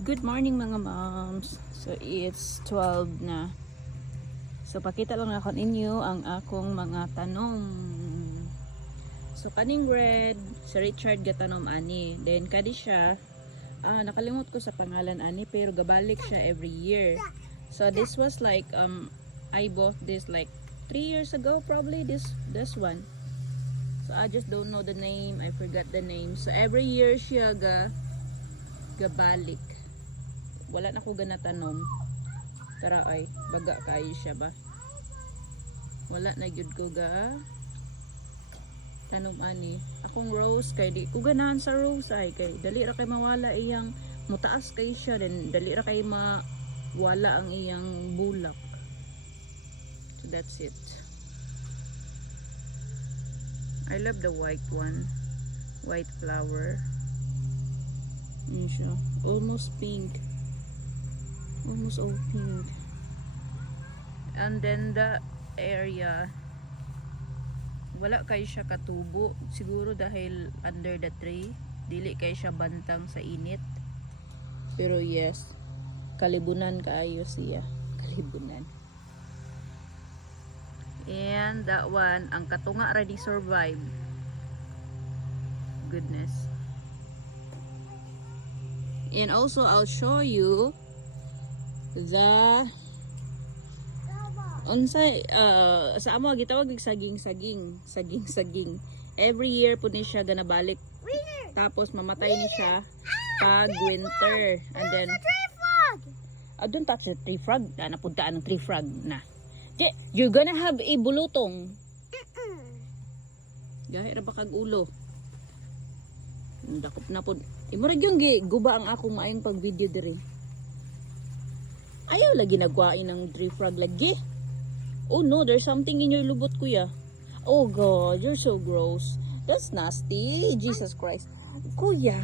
Good morning mga moms. So it's 12 na. So pakita lang ako ninyo ang akong mga tanom. So kaning red, si Richard gatanom ani. Then kadi siya, nakalimot ko sa pangalan ani pero gabalik siya every year. So this was like I bought this like 3 years ago probably this one. So I just don't know the name. I forgot the name. So every year siya gabalik. Wala na ko ganatanom. Tara ay, baga kayo siya ba? Wala na gyud ko ga tanom ani. Akong rose kay di ko ganahan sa rose ay kay dali ra kay mawala iyang mutaas kay siya then dali ra kay mawala ang iyang bulak. So that's it. I love the white one. White flower. Yun siya. Almost pink. Almost all pink. And then the area wala kay siya katubo siguro dahil under the tree dili kay siya bantang sa init pero yes kalibunan kaayo siya kalibunan. And that one ang katunga ready survive. Goodness. And also I'll show you the unsay sa amo gitawag og saging every year po ni siya ganabalik tapos mamatay ni siya pag winter and then don't touch the tree frog na napuntaan ng tree frog na you're gonna have a bulutong gahi ra ba kag ulo dakop na po imurag yung guba ang akong maayong pag video diri. Ayaw lagi nagwain ng tree frog lagi. Oh no, there's something in your lubot kuya. Oh god, you're so gross. That's nasty. Jesus Christ. Kuya,